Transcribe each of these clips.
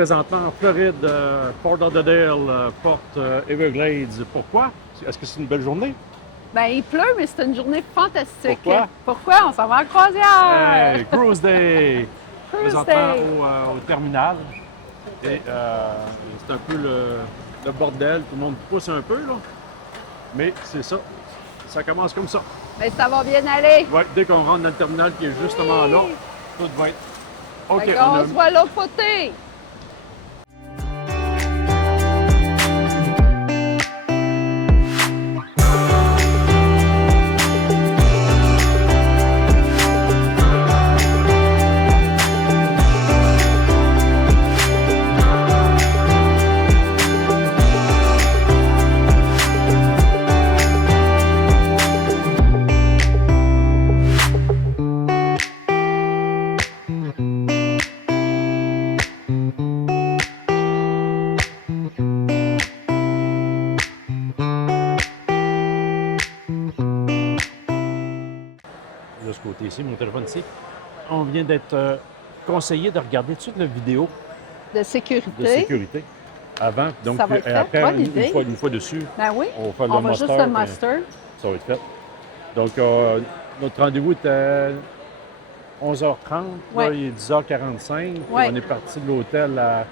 présentement en Floride, Port Lauderdale, Port Everglades. Pourquoi? Est-ce que c'est une belle journée? Ben, il pleut, mais c'est une journée fantastique. Pourquoi? Pourquoi? On s'en va en croisière! Hey, Cruise Day! Cruise Présentement Day! au terminal. Et c'est un peu le bordel. Tout le monde pousse un peu, là. Mais c'est ça. Ça commence comme ça. Mais ça va bien aller. Ouais, dès qu'on rentre dans le terminal qui est justement là, tout va être OK. Fait qu'on se voit à l'autre côté. De ce côté ici, mon téléphone ici. On vient d'être conseillé de regarder toute la vidéo De de sécurité. sécurité avant. Donc, Ça va être fait. après, Bonne idée. une fois dessus, Ben oui. on va faire On le va juste master, le puis master. ça va être fait. Donc, notre rendez-vous était à 11h30. Ouais. Là, il est 10h45. Puis Ouais. on est parti de l'hôtel à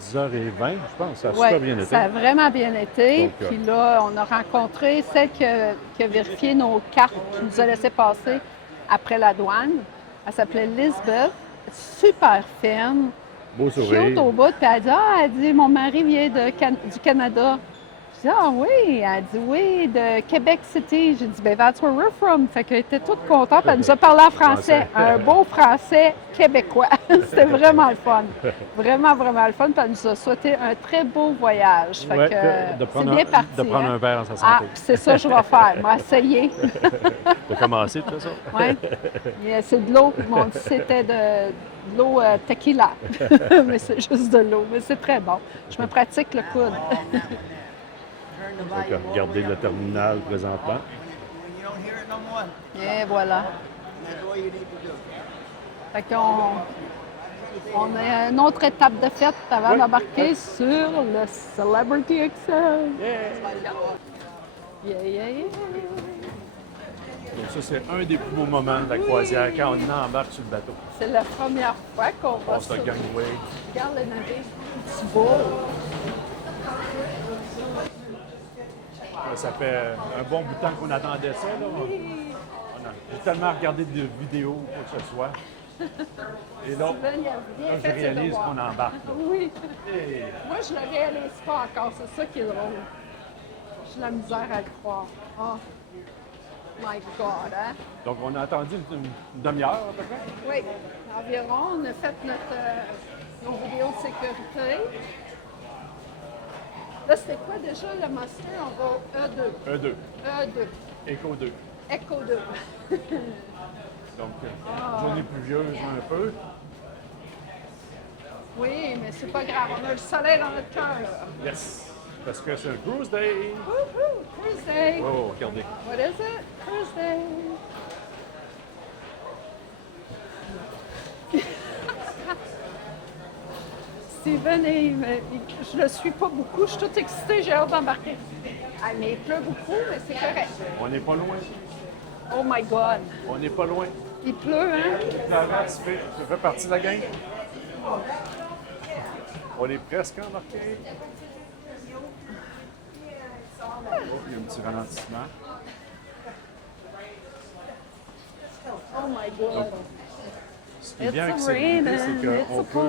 10h20, je pense. Ça a Ouais, super bien été. ça a vraiment bien été. Donc, Puis là, on a rencontré celle qui a vérifié nos cartes, qui nous a laissé passer après la douane. Elle s'appelait Lisbeth, super fine, Beau cute sourire. au bout. Puis elle dit, mon mari vient du Canada. Je dis, ah oui. Elle dit, oui, de Québec City. J'ai dit, ben that's where we're from. Fait qu'elle était toute contente. Elle nous a parlé en français, un beau français québécois. C'était vraiment le fun. Vraiment, vraiment le fun. Puis elle nous a souhaité un très beau voyage. Fait Ouais, que de c'est prendre bien parti. de prendre hein? un verre en sa Ah, santé. c'est ça que je vais faire. Moi, essayer. De commencer, tout ça. Ouais. Et, c'est de l'eau. Mon dit c'était de l'eau tequila. Mais c'est juste de l'eau. Mais c'est très bon. Je me pratique le coude. Donc, regardez le terminal présentement. Et voilà. Fait qu'on on a une autre étape de fête avant Oui. d'embarquer sur le Celebrity Excel. Yeah, yeah, yeah. Donc, ça, c'est un des plus beaux moments de la croisière quand on embarque sur le bateau. C'est la première fois qu'on va On se sur... gangway. Regarde le navire, petit beau. Ça fait un bon bout de temps qu'on attendait ça. Là. J'ai tellement regardé de vidéos, quoi que ce soit. Et là, Sylvain, il a bien je fait ses réalise devoirs. qu'on embarque. Là. Oui. Et Moi, je le réalise pas encore. C'est ça qui est drôle. J'ai la misère à le croire. Oh, my God, hein? donc, on a attendu une demi-heure à peu près. Oui, environ. On a fait nos vidéos de sécurité. Là, c'était quoi déjà le master? On va au E2. E2, E2. Echo 2. Echo 2. Donc, journée pluvieuse un peu. Oui, mais c'est pas grave. On a le soleil dans notre cœur. Yes! Parce que c'est un cruise day. Woohoo! Cruise Day. Oh, regardez. What is it? Cruise Day. Steven, je le suis pas beaucoup. Je suis toute excitée. J'ai hâte d'embarquer. Ah, mais il pleut beaucoup, mais c'est correct. On n'est pas loin. Oh my God! On n'est pas loin. Il pleut, hein? Clara, ça fait partie de la gang. On est presque embarqués. Oh, il y a un petit ralentissement. Oh my God! Ce qui est bien avec cette unité, c'est qu'on peut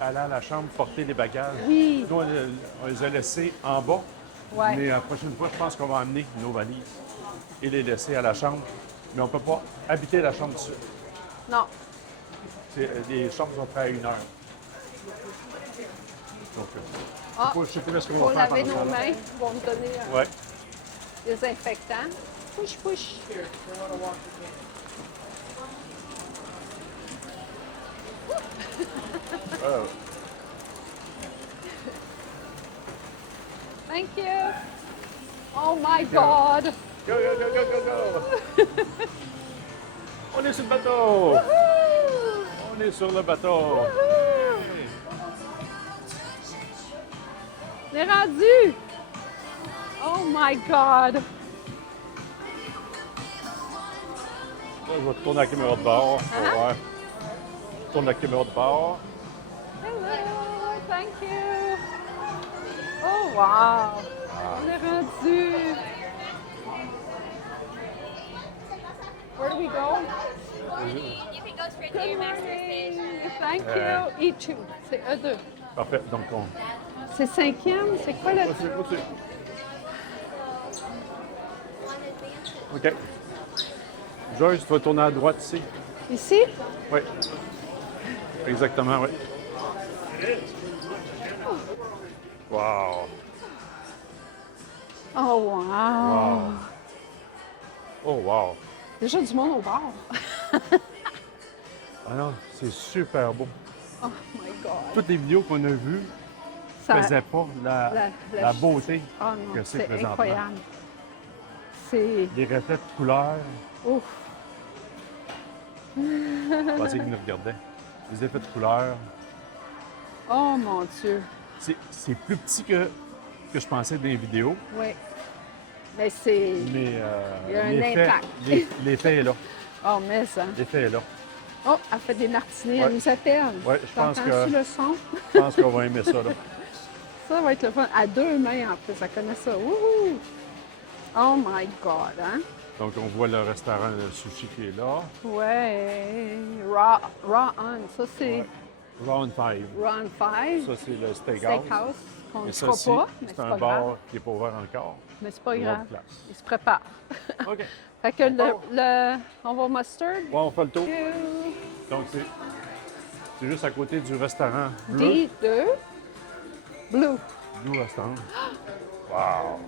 aller à la chambre porter les bagages. Oui. Nous, on les a laissés en bas. Ouais. Mais la prochaine fois, je pense qu'on va emmener nos valises et les laisser à la chambre. Mais on ne peut pas habiter la chambre dessus. Non. Les chambres sont prêtes à 1 heure. Donc, Ah, je ne sais pas ce qu'on faut va faire laver pendant nos ça. mains. Ils vont nous donner un Ouais. désinfectant. Push, push. Oh. Thank you. Oh my God! Go, go, go, go, go, go! On est sur le bateau! Woohoo! On est sur le bateau! Woohoo! On est rendu! Oh my God! Là, je vais tourner la caméra de bord. On va voir. Je tourne la caméra de bord. Hello! Thank you! Oh wow! On est rendu! Where do we go? You can go straight to your master stage. Thank you! E2. C'est E2. Parfait. Donc, on. C'est cinquième? C'est quoi le... OK. Joyce, tu vas tourner à droite ici. Ici? Oui. Exactement, oui. Wow. Oh wow! Wow. Oh, wow. Déjà du monde au bar. Ah non, c'est super beau. Oh my God! Toutes les vidéos qu'on a vues Ça- ne faisaient pas la beauté Oh non, que c'est c'est présentement. incroyable. C'est... Les reflets de couleurs. Ouf! Je pensais qu'ils nous regardaient. Les effets de couleurs. Oh mon Dieu! C'est plus petit que je pensais dans les vidéos, Oui. Mais c'est... mais Il y a un l'effet- impact. l'effet est là. Oh, mais ça... L'effet est là. Oh, elle fait des martinis, elle Ouais. nous appelle. Ouais, je pense T'entends-tu que- le son? Je pense qu'on va aimer ça. Là. Ça va être le fun. À deux mains, en plus, elle connaît ça. Wouhou! Oh my God, hein? Donc, on voit le restaurant le sushi qui est là. Ouais. Raw on. Ça, c'est Round 5. Raw on 5. Ça, c'est le steakhouse. Steakhouse. Qu'on ne Et ça fera ici, pas, mais c'est c'est un pas bar grave. qui n'est pas ouvert encore. Mais c'est pas Une grave. autre place. Il se prépare. OK. Fait que on va au mustard. Bon, on fait le tour. Two, Donc, c'est juste à côté du restaurant Bleu. D2. Blue. Blue Restaurant. Wow!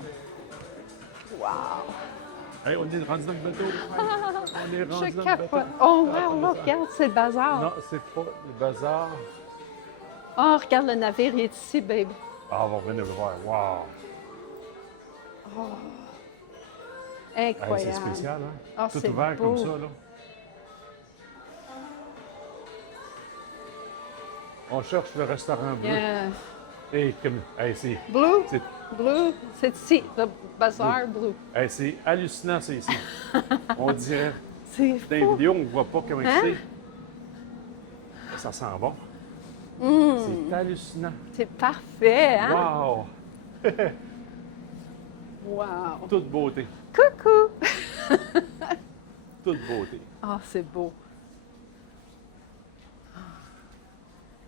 Wow. Hey, on est rendu dans le bateau. On est rendu Je dans le bateau. capote. Oh, wow, là, regarde, c'est le bazar. Non, c'est pas le bazar. Oh, regarde, le navire, il est ici, baby. Ah, on va venir le voir. Wow! Hey, Incroyable. c'est spécial, hein? Ah, Tout c'est ouvert beau. comme ça, là. On cherche le restaurant bleu. Yeah. Hey, c'est... Blue. c'est- Blue. C'est ici, le bazar blue. Hey, c'est hallucinant, c'est ici. On dirait... C'est Dans les fou. vidéos, on ne voit pas comment Hein? c'est. Ça sent bon. C'est hallucinant. C'est parfait, hein? Wow! Wow. Toute beauté. Coucou! Toute beauté. Ah, c'est beau.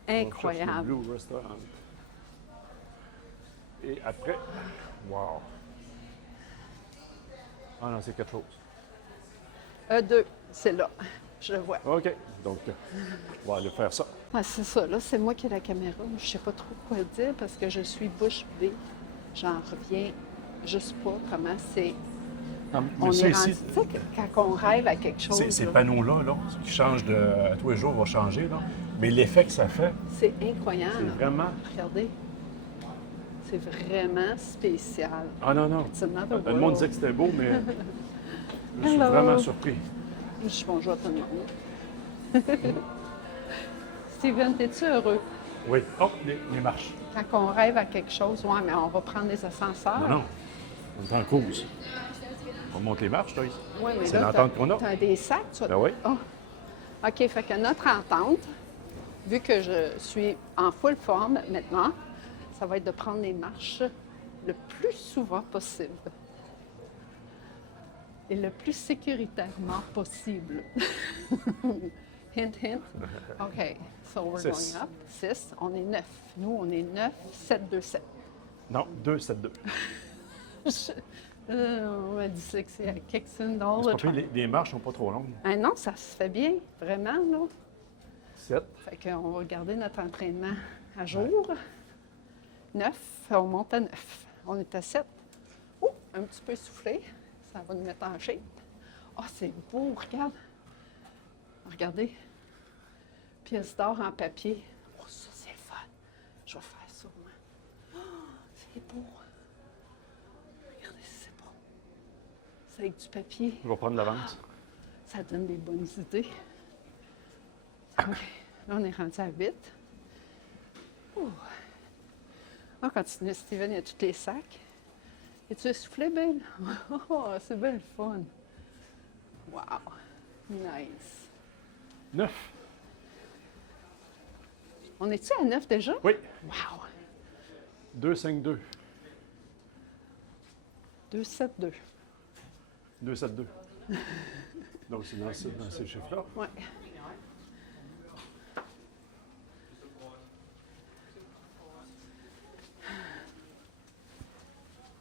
On cherche Incroyable. le Blue Restaurant. Et après, wow! Ah non, c'est quelque chose. E2, c'est là. Je le vois. OK. Donc, on va aller faire ça. Ah, c'est ça, là, c'est moi qui ai la caméra. Je ne sais pas trop quoi dire parce que je suis bouche bée. J'en reviens juste pas comment c'est. Mais On ça est ici, rendu, tu sais, quand on rêve à quelque chose, ces là, panneaux-là, là, qui changent à tous les jours, vont changer. Là. Mais l'effet que ça fait, c'est c'est incroyable. vraiment... Regardez. C'est vraiment spécial. Ah non, non. It's another Le monde world. disait que c'était beau, mais je suis Hello. vraiment surpris. Je dis bonjour à tout le monde. Steven, es-tu heureux? Oui. Oh, les marches. Quand on rêve à quelque chose, ouais, mais on va prendre des ascenseurs. Non, non. On est en cause. On monte les marches, toi. Ici. Oui, mais C'est là, l'entente qu'on a. tu as des sacs, tu as- Ben oui. Oh. OK, fait que notre entente, vu que je suis en full forme maintenant, ça va être de prendre les marches le plus souvent possible. Et le plus sécuritairement possible. Hint, hint. OK, so we're 6. going up. 6. On est 9. Nous, on est 9, 7, 2, 7. Non, 2, 7, 2. On m'a dit ça que c'est à Kixon all C'est the pas pire, time. les marches sont pas trop longues. Ah non, ça se fait bien, vraiment, là. 7. Fait qu'on va garder notre entraînement à jour. 9, on monte à 9. On est à 7. Oh, un petit peu essoufflé. Ça va nous mettre en shape. Oh, c'est beau, regarde. Regardez. Pièce d'or en papier. Oh, ça, c'est le fun. Je vais faire ça, moi. Oh, c'est beau. Regardez si c'est beau. C'est avec du papier. Je vais prendre l'avance. Ça donne des bonnes idées. OK. Là, on est rendu à 8. Ouh. On continue. Steven, il y a tous les sacs. Es-tu essoufflé, Ben? Oh, c'est bien le fun. Wow. Nice. 9. On est-tu à 9 déjà? Oui. Wow. 2, 5, 2. 2, 7, 2. 2, 7, 2. Donc, c'est dans ces chiffres-là. Ouais.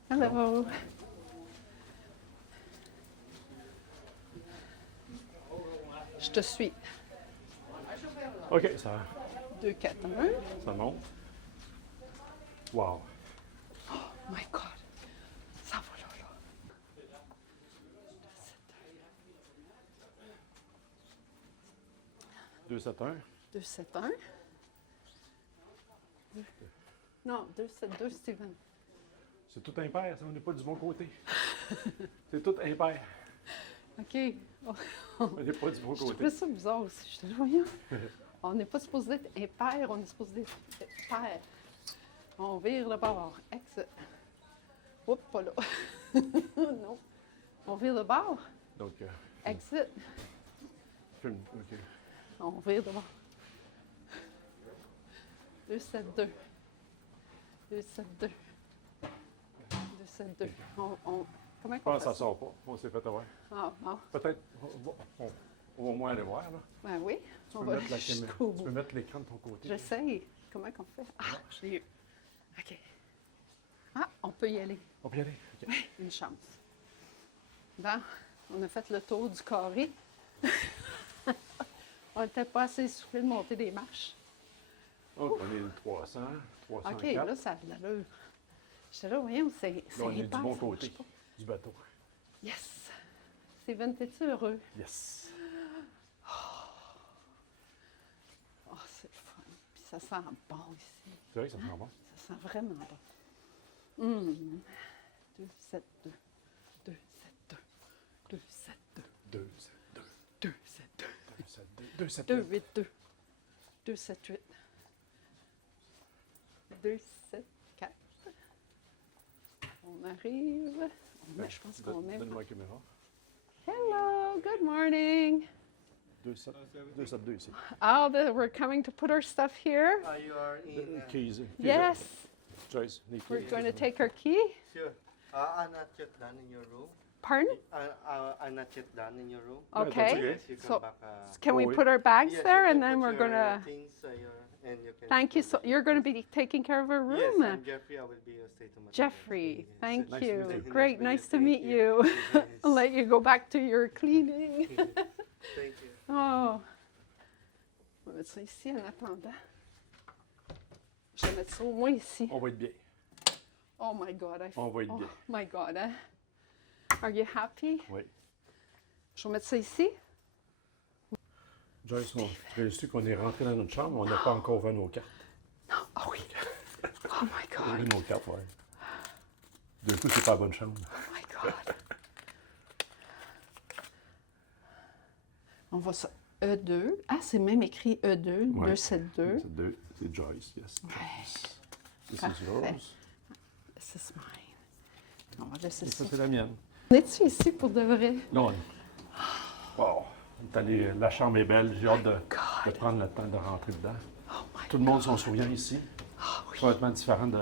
Hello. Je te suis. OK, ça 2, 4, 1. monte. Wow. Oh my God. Ça va là, là. 2, 7, 1. 2, 7, 1. Non, 2, 7, 2, Steven. C'est tout impair, ça, on n'est pas du bon côté. C'est tout impair. OK. On n'est pas du bon Je trouvais côté. ça bizarre aussi. Je te dis, voyons. On n'est pas supposé être impair, on est supposé être pair. On vire le bord. Exit. Oups, pas là. Non. On vire le bord. Donc, Exit. filme. OK. On vire de bord. 2, 7, 2. 2, 7, 2. 2, 7, 2. Comment Je on pense fait que ça sort pas. On s'est fait avoir. Ah, ah. Peut-être, on va au moins aller voir, là. Ben oui. Tu On peux va mettre la caméra. jusqu'au Tu bout. peux mettre l'écran de ton côté. J'essaye. Comment qu'on fait? Ah, je l'ai eu. OK. Ah, on peut y aller. On peut y aller. OK. Une chance. Bon, on a fait le tour du carré. On n'était pas assez essoufflé de monter des marches. Donc, on est le 300, 304. OK, là, ça a de l'allure. J'étais là, voyons, c'est Là, on est du épais, bon ça côté marche pas. du bateau. Yes! Steven, t'es-tu heureux? Yes. Oh, c'est le fun. Puis ça sent bon ici. C'est vrai que ça sent bon. Ça sent vraiment bon. 2, 7, 2. 2, 7, 2. 2, 7, 2. 2, 7, 2. 2, 7, 2. 2, 7, 2. 2, 7, 2, 2. 8, 2. 2, 7, 8. 2, 7, 4. On arrive. Je pense qu'on est. Donne-moi la caméra. Hello, good morning. 2, 7, 2, 7, 2 ici. Oh, we're coming to put our stuff here. You are in. Keys. Yes, Joyce, les we're keys. going to take our key. Sure. I'm not yet done in your room. Pardon? I'm not yet done in your room. that's Okay. okay. Yes, you come So, back. can we Oh, put our bags Yes, there you and can then put we're your going to. things, and you can. Thank you. So you're going to be taking care of our Yes, room. I'm Jeffrey. I will be your state of Jeffrey, thank Nice to you. meet you. Great, nice to meet Thank you. Yes. I'll let you go back to your cleaning. Thank you. Oh. On va mettre ça ici en attendant. Je vais mettre ça au moins ici. On va être bien. Oh my God. On va être oh bien. my God. Hein? Are you happy? Oui. Je vais mettre ça ici. Joyce, tu as su qu'on est rentré dans notre chambre, on n'a pas encore ouvert nos cartes. Oh oui. Oh my On a God. ouvert nos cartes, ouais. D'un coup, c'est pas la bonne chambre. Oh my God. On va ça. E2. Ah, c'est même écrit E2. Ouais. 272. C'est deux. C'est Joyce, yes. Joyce. This is Parfait. yours. This is mine. On va laisser Ça, ça. c'est la mienne. On est-tu ici pour de vrai? Là, on... Wow. On est allé- la chambre est belle. J'ai hâte de God. prendre le temps de rentrer dedans. Oh my Tout le monde s'en souvient ici. oui. Complètement différent de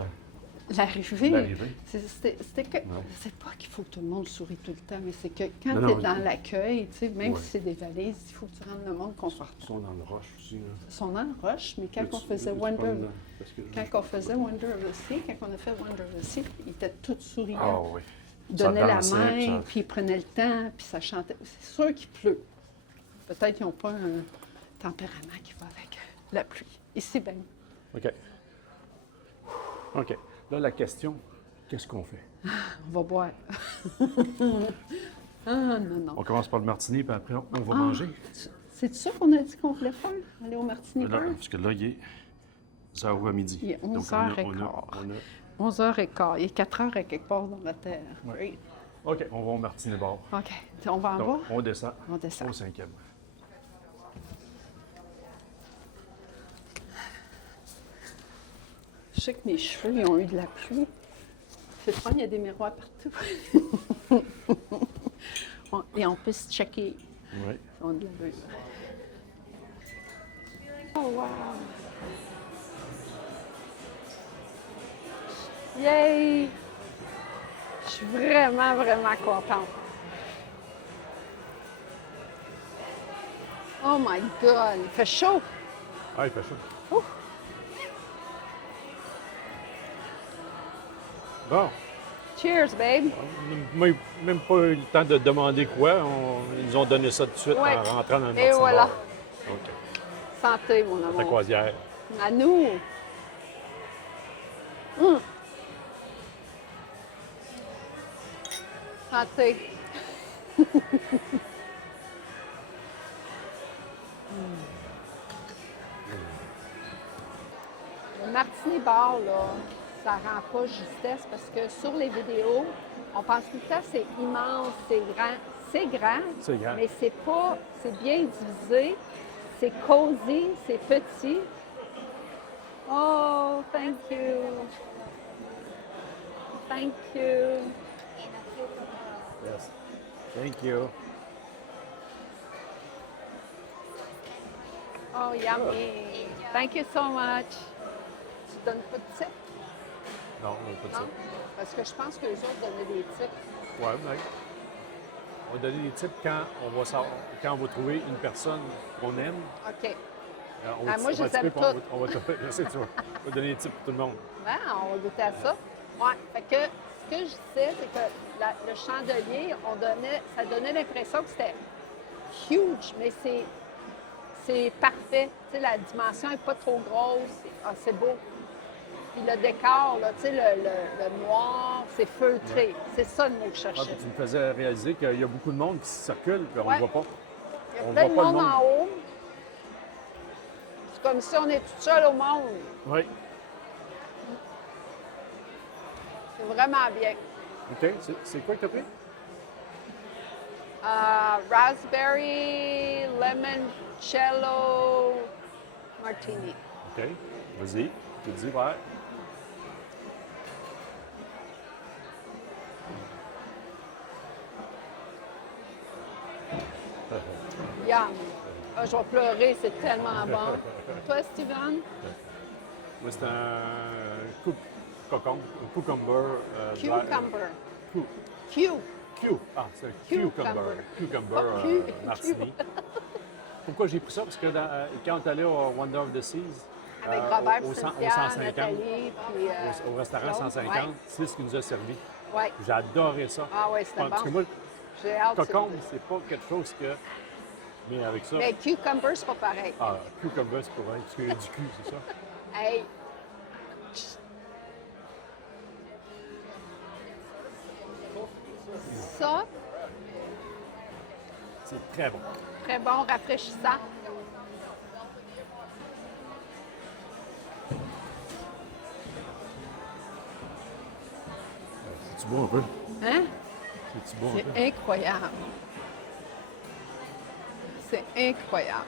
L'arrivée, l'arrivée. c'était que. Ouais. C'est pas qu'il faut que tout le monde sourie tout le temps, mais c'est que quand Non, tu es non, dans je- l'accueil, tu sais, même Ouais. si c'est des valises, il faut que tu rendes le monde Ils confortable. sont dans le roche aussi. Là. Ils sont dans le rush, mais quand on Veux-tu- faisait veux-tu Wonder. prendre, parce que je- Quand on faisait Wonder aussi, quand on a fait Wonder aussi, ils étaient tous Ah souriants. oui. Ils Ça donnaient la dansait, main, puis ça- puis ils prenaient le temps, puis ça chantait. C'est sûr qu'il pleut. Peut-être qu'ils n'ont pas un tempérament qui va avec la pluie. Ici, ben, OK. OK. Là, la question, qu'est-ce qu'on fait? on va boire. Ah, non, non. On commence par le martini, puis après, on va manger. C'est ça qu'on a dit qu'on voulait faire? Aller au Martini Là, Bar? parce que là, il est 0 à midi. Il est Donc, 11h15. on a- 11h15. Il est 4h et quelque part dans la terre. Ouais. OK, on va au martini bar. OK. On va en Donc, bas? on descend On descend. au 5e. sais que mes cheveux, ils ont eu de la pluie. C'est fun, il y a des miroirs partout. Et on peut se checker. Oui. Ils ont de l'allure. Oh, wow! Yay! Je suis vraiment, vraiment contente. Oh my God! Il fait chaud! Ah, il fait chaud. Ouh. Bon. Cheers, babe! Même pas eu le temps de demander quoi. Ils nous ont donné ça tout de suite Ouais. en rentrant dans le Et voilà. OK. Santé, mon Ta amour. croisière. À nous! Hum. Santé! Le martini bar, là, ça rend pas justesse parce que sur les vidéos, on pense tout le temps c'est immense, c'est grand. C'est grand, C'est grand. mais c'est pas, c'est bien divisé, c'est cosy, c'est petit. Oh, thank you. Thank you. Yes. Thank you. Oh, yummy. Thank you so much. Tu donnes pas de tips? Non, on n'a pas de ça. Non? Parce que je pense que les autres donnaient des tips. Ouais, mais on va donner des tips quand quand on va trouver une personne qu'on aime. OK. On Ah, moi, je les tiper, aime puis toutes. On va je sais que tu vas, on va donner des tips pour tout le monde. Ben, on va goûter à ça. Ouais. Fait que ce que je disais, c'est que le chandelier, ça donnait l'impression que c'était huge, mais c'est parfait. Tu sais, la dimension n'est pas trop grosse. C'est beau. Puis le décor, là, tu sais, le noir, c'est feutré. C'est ça le mot que je Ah, cherchais. puis tu me faisais réaliser qu'il y a beaucoup de monde qui circule, puis on Ouais. ne le voit pas. Il y a on plein de voit pas le monde monde. en haut. C'est comme si on est tout seul au monde. Oui. C'est vraiment bien. OK. C'est quoi que tu as pris? Raspberry limoncello martini. OK. Vas-y. Tu te dis, ouais. Yum. Ah, je vais pleurer, c'est tellement bon. Toi, Steven? Moi, c'est un cucumber. Cucumber. Cu. Q. Q. Ah, c'est un cucumber. Cucumber Ah, Q. martini. Pourquoi j'ai pris ça? Parce que quand on est allé au Wonder of the Seas, Avec Robert, au Cynthia, 150, Nathalie, puis... au restaurant l'autre. 150, c'est ce qui nous a servi. Ouais. J'ai adoré ça. Ah ouais, c'était Parce que bon. moi, J'ai hâte. cocombe, c'est pas quelque chose que... Mais avec ça... Mais cucumber, c'est pas pareil. Ah, cucumber, c'est pour parce qu'il y a du cul, c'est ça? Hey! Ça, C'est très bon. très bon, rafraîchissant. C'est-tu bon un peu? Hein? C'est-tu bon un peu? C'est incroyable. C'est incroyable.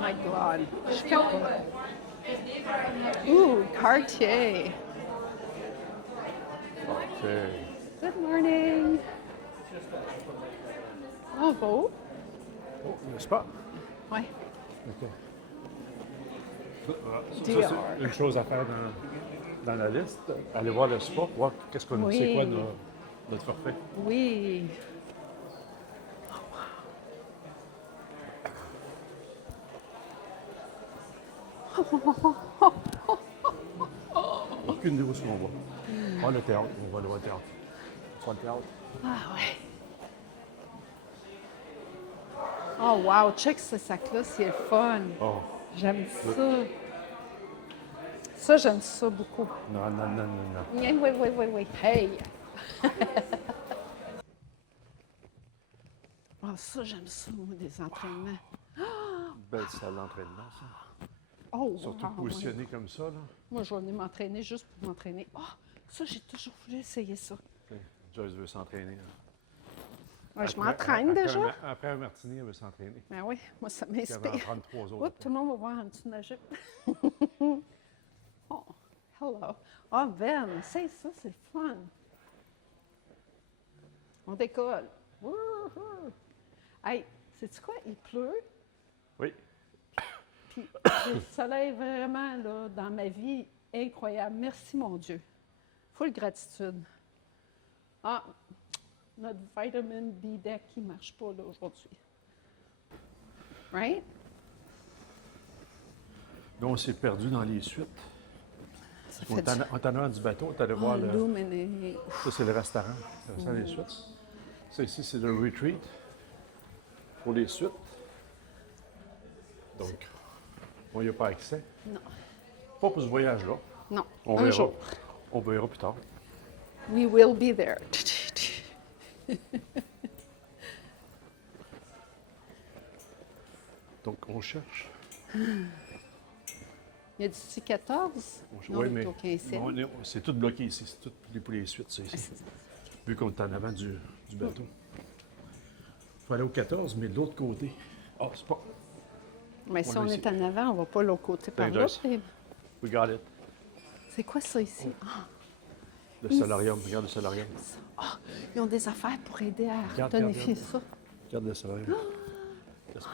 My God. Je suis capote. Ooh, Cartier. OK. Good morning. Oh, beau. Oh, n'est-ce pas? Ouais. OK. Ça, Dior. c'est une chose à faire dans la liste. Aller voir le spa, voir qu'est-ce qu'on Oui. c'est quoi notre forfait. Oui. Aucune idée où est-ce qu'on va. Ah, le théâtre. On va aller voir le théâtre. Tu vois le théâtre? Ah ouais. Oh wow, check ce sac-là, c'est le fun. Oh. J'aime ça. Ça, j'aime ça beaucoup. Non, non, non, non, non. Oui, oui, oui, oui, oui. Hey! Ah, ça, j'aime ça, moi, des entraînements. Belle salle d'entraînement, ça. Oh, Surtout wow, positionné comme ça, là. moi, je vais venir m'entraîner juste pour m'entraîner. Ah, ça, j'ai toujours voulu essayer ça. Joyce veut s'entraîner. Là. Ouais, je m'entraîne déjà. Après un martini, elle veut s'entraîner. Ben oui, moi, ça Puis elle va en m'inspire. prendre 3 autres. Oups, tout le monde va voir en dessous de ma jupe. Oh, hello. Ah, Ben, c'est ça, c'est le fun. On décolle. Wouhou! Hey, sais-tu quoi? Il pleut. Oui. Puis le soleil, vraiment, là, dans ma vie, incroyable. Merci, mon Dieu. Full gratitude. Ah, notre vitamin B deck qui ne marche pas, là, aujourd'hui. Right? Là, on s'est perdu dans les suites. Ça On fait est en avant du bateau, on est allé Oh, voir le... Illuminate. Ça, c'est le restaurant. Le restaurant des suites. Ça, ici, c'est le retreat pour les suites. Donc, on n'y a pas accès. Non. Pas pour ce voyage-là. Non, On un verra. jour. On verra plus tard. We will be there. Donc, on cherche. Il y a d'ici 14? Non, Oui, on est mais au 15e. c'est tout bloqué ici. C'est tout pour les suites, ça, ici. Vu qu'on est en avant du bateau. Il faut aller au 14, mais de l'autre côté. Ah, c'est pas. Mais si On on a est en avant, on ne va pas l'autre côté par là. Joyce. babe. We got it. C'est quoi ça ici? Ah, Le solarium. Regarde le solarium. ils ont des affaires pour aider à Regarde, tonifier regarde. ça. Regarde le solarium. N'est-ce pas?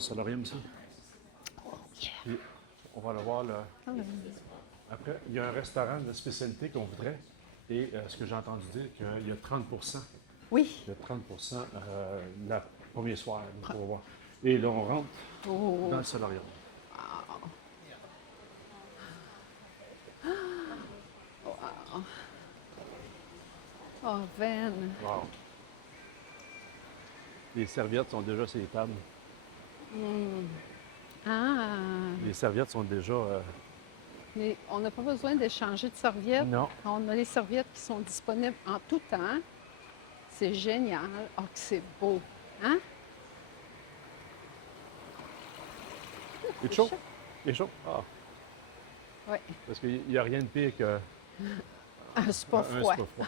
le solarium ici. Puis, on va aller voir le... Après, il y a un restaurant de spécialité qu'on voudrait. Et ce que j'ai entendu dire, qu'il y a 30 Oui. il y a 30 le premier soir. Donc, on va voir. Et là, on rentre dans le solarium. Oh, Van. Wow. Les serviettes sont déjà sur les tables. Ah. Les serviettes sont déjà... Mais on n'a pas besoin d'échanger de serviettes. Non. On a les serviettes qui sont disponibles en tout temps. C'est génial. Oh, que c'est beau. Hein? Il est chaud? Il est chaud? Ah. Oui. Parce qu'il n'y a rien de pire que... Un spa froid. spa froid.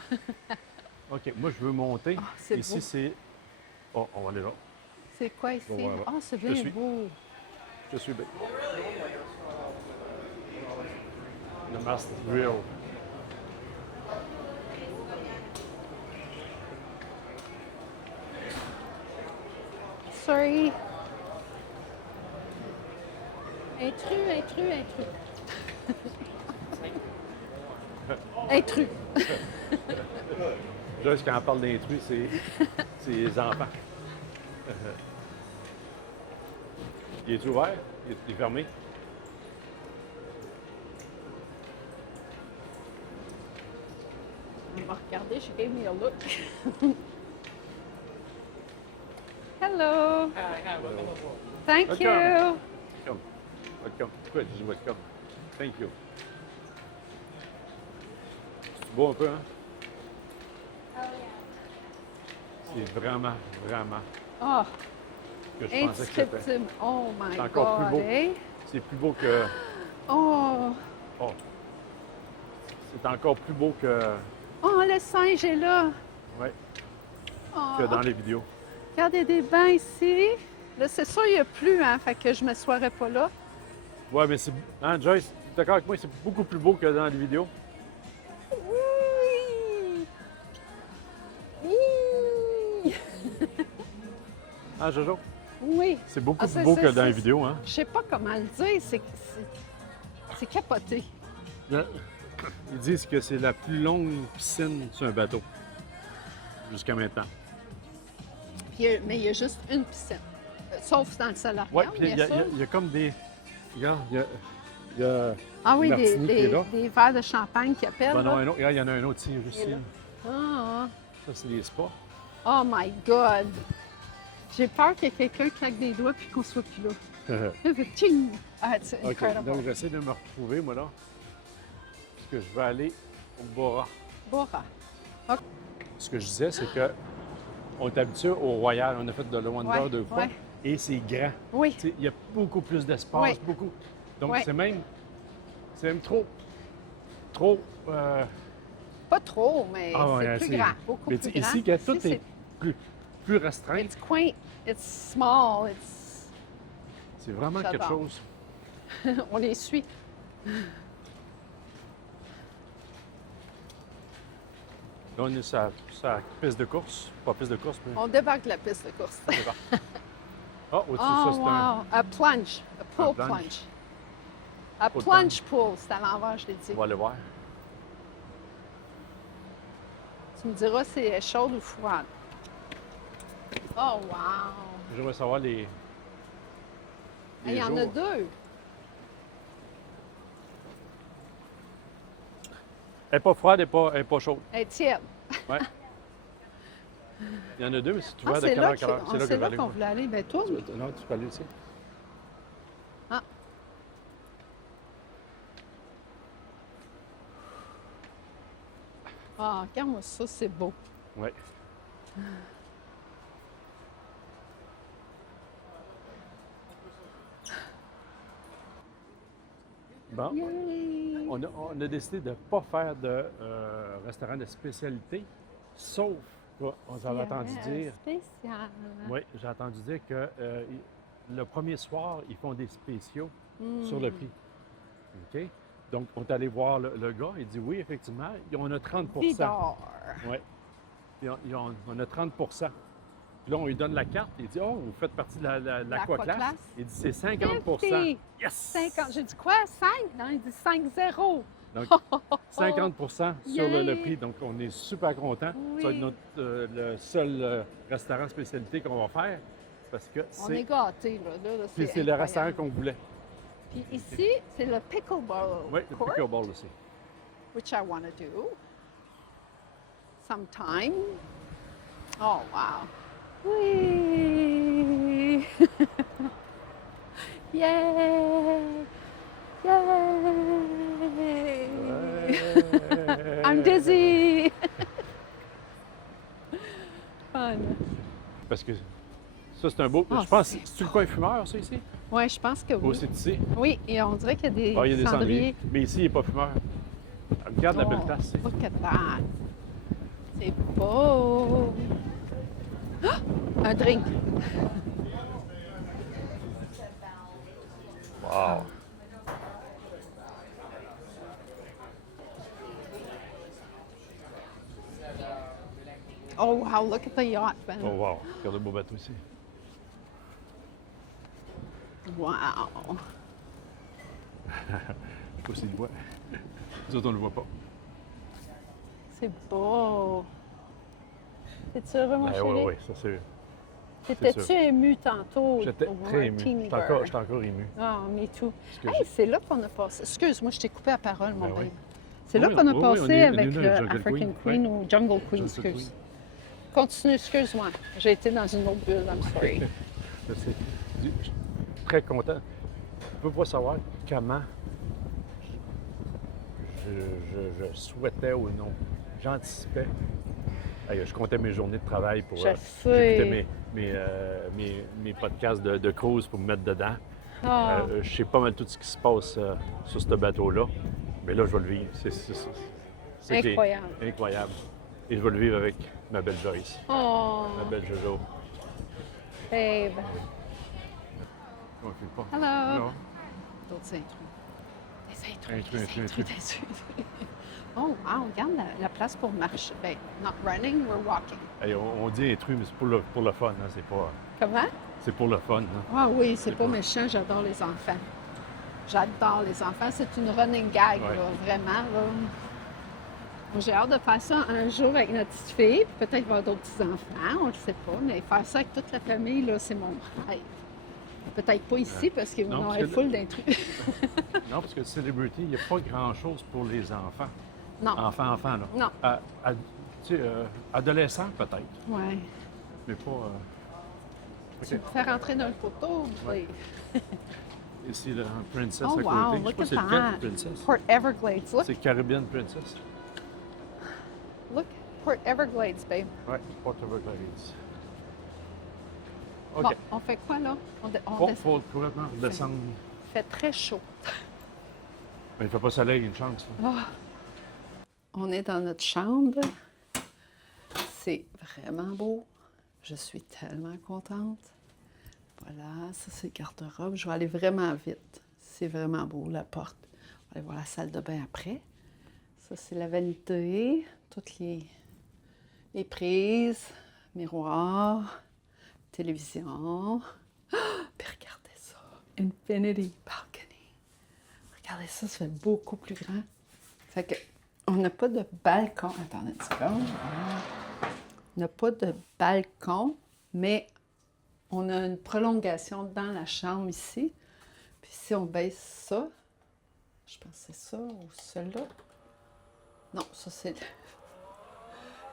OK, moi, je veux monter. Ah, c'est Ici, beau. c'est... Oh, on va aller là. C'est quoi ici? On va voir. Ah, c'est Je bien suis. beau. Je suis bien. Le Master Grill. Sorry. Intrus. Intrus. Joyce, quand on parle d'intrus, c'est les enfants. Il est ouvert? Il est fermé? On va regarder, she gave me a look. Hello. Thank Welcome. you. Welcome. Welcome. Pourquoi tu dis welcome? Thank you. C'est beau un peu, hein? C'est vraiment Oh, que je pensais que c'était. indescriptible. Oh my C'est encore plus God, beau. eh? C'est plus beau que... Oh. Oh. C'est encore plus beau que... Oh, le singe est là. Ouais, Oh. que dans les vidéos. Regarde, il y a des bains ici. Là, c'est sûr, il n'y a plus, hein, fait que je ne me soirais pas là. Ouais, mais c'est... Hein, Joyce, tu es d'accord avec moi? C'est beaucoup plus beau que dans les vidéos. Oui! Oui! Hein, Jojo? Oui. C'est beaucoup Ah, plus beau que dans les vidéos, hein? Je sais pas comment le dire, c'est capoté. Là, ils disent que c'est la plus longue piscine sur un bateau. Jusqu'à maintenant. Mais il y a juste une piscine. Sauf dans le solarium, Oui, puis bien sûr. il y a comme des... Regarde, il y a Ah oui, Martini qui est là. des verres de champagne qui appellent. Ben non, là. un autre. Regarde, il y en a un autre ici. Juste ici. Ah, Ça, c'est les spas. oh my God! J'ai peur que quelqu'un claque des doigts puis qu'on soit plus là. Tching! Ah, c'est OK, incredible. donc j'essaie de me retrouver, moi, là. Parce que je vais aller au Bora. Bora. Ce que je disais, c'est que on est habitué au Royal. On a fait de le Wonder Ouais, deux fois. ouais. Et c'est grand. Oui. Tu sais, il y a beaucoup plus d'espace, Oui. beaucoup. Donc, Ouais. c'est même trop... Pas trop, mais Ah ouais, c'est c'est- plus grand. Beaucoup mais plus tu sais, grand. ici, que tout Ici, est plus restreint. It's quaint, it's small, C'est vraiment quelque J'adore. chose. on les suit. Là, on est sur la piste de course. Pas piste de course, mais... On débarque de la piste de course. Ah, au-dessus, Oh, ça, c'est un... wow! A plunge. A pool plunge. plunge. A Pool plunge pool. C'est à l'envers, je l'ai dit. On va aller voir. Tu me diras si elle est chaude ou froide. Oh, wow! J'aimerais savoir les Il y en a jours. deux. Elle n'est pas froide, elle n'est pas chaude. Elle est tiède. Ouais. Il y en a deux, mais si tu Ah, vois de c'est quelle là heure, quelle heure. c'est je vais là aller qu'on voir. voulait aller. Ben, toi, Non, tu peux aller ici. ah, regarde-moi ça, c'est beau. Oui. Bon, Yay! on a décidé de ne pas faire de restaurant de spécialité, sauf qu'on avait entendu dire, Spécial. oui, j'ai entendu dire que le premier soir, ils font des spéciaux sur le prix. OK? Donc, on est allé voir le gars, il dit oui, effectivement, on a 30 Vidor. Oui. On a 30 Puis là, on lui donne la carte. Il dit, oh, vous faites partie de l'aquaclass. L'aquaclass. Il dit, c'est 50 50. Yes! 50. J'ai dit quoi? 5? Non, il dit 5-0. Donc, 50 sur le Yay! prix. Donc, on est super contents. Oui. Ça va être le seul restaurant spécialité qu'on va faire parce que On est gâtés, là. puis c'est le restaurant qu'on voulait. Puis ici, c'est le pickleball Oui, le court, pickleball aussi. which I want to do sometime. Oh, wow. Oui! Yay! Yay! I'm dizzy! Fun. Parce que ça, c'est un beau. Ah, je pense, c'est c'est-tu le coin fumeur, ça, ici? Oui, je pense que Ou oui. c'est ici? Oui, et on dirait qu'il y a des, Ah, il y a des cendriers. cendriers. Mais ici, il n'est pas fumeur. Regarde la belle Oh, place. look at that. C'est beau. Ah! Un drink. Wow! Oh, wow, look at the yacht, Ben. Oh, wow! Regarde le beau bateau ici. Wow. Je sais pas s'il le voit. Nous autres, on ne le voit pas. C'est beau. T'es-tu heureux, mon Oui, chéri? oui, ça c'est. T'étais-tu sûr. ému tantôt? J'étais au très ému. Martini J'étais Bar? encore ému. Ah, me too. Excuse. Hey, c'est là qu'on a passé. Excuse-moi, je t'ai coupé la parole, mon Ben oui. babe. C'est là Oui, qu'on a oui, oui, passé on est avec là, le Jungle African Queen. Queen ou Jungle Queen, Jungle excuse. Queen. Continue, excuse-moi. J'ai été dans une autre bulle, I'm sorry. Je suis très content. Je ne peux pas savoir comment je souhaitais ou non. J'anticipais. Hey, je comptais mes journées de travail pour. Je sais. J'écoutais mes podcasts de cruise pour me mettre dedans. Ah, Je sais pas mal tout ce qui se passe sur ce bateau-là. Mais là, je vais le vivre. C'est incroyable. incroyable. Et je vais le vivre avec ma belle Joyce, Oh, ma belle Jojo. babe. On ne file pas. Hello. Non. D'autres intrus. Des Intrus, intrus, des intrus. Oh, wow, regarde la place pour marcher. Ben, not running, we're walking. Hey, on dit intrus, mais c'est pour le fun. Hein? Comment? C'est pour le fun. Hein? Ah oui, c'est pas pas- méchant, j'adore les enfants. J'adore les enfants, c'est une running gag, Ouais. là, vraiment. Là. Moi, j'ai hâte de faire ça un jour avec notre petite fille, puis peut-être avoir d'autres petits-enfants, on ne le sait pas, mais faire ça avec toute la famille, là, c'est mon rêve. Peut-être pas ici, parce qu'ils vont Non, avoir parce que full d'intrus. Non, parce que Celebrity, il n'y a pas grand-chose pour les enfants. Non, Enfants, là. non, Tu sais, adolescents, peut-être, ouais. mais pas... Tu me fais rentrer dans le poteau, Ouais. oui. Ici, le Princess Oh à côté. wow, Je sais look pas at c'est lequel, that. Princess. Port Everglades, look, C'est Caribbean Princess. look, Port Everglades, babe. Oui, Port Everglades. OK. Bon, on fait quoi, là? On Faut descend. complètement descendre. Il fait très chaud. Mais il ne fait pas soleil, une chance. Là. Ah. On est dans notre chambre. C'est vraiment beau. Je suis tellement contente. Voilà, ça c'est le garde-robe. Je vais aller vraiment vite. C'est vraiment beau, la porte. On va aller voir la salle de bain après. Ça, c'est la vanité. Toutes les prises, miroir, télévision. Ah! Puis regardez ça. Infinity balcony. Regardez ça, ça fait beaucoup plus grand. Fait que on n'a pas de balcon. Attendez une seconde. On n'a pas de balcon, mais on a une prolongation dans la chambre ici. Puis si on baisse ça, je pense que c'est ça ou celui-là. Non, ça c'est...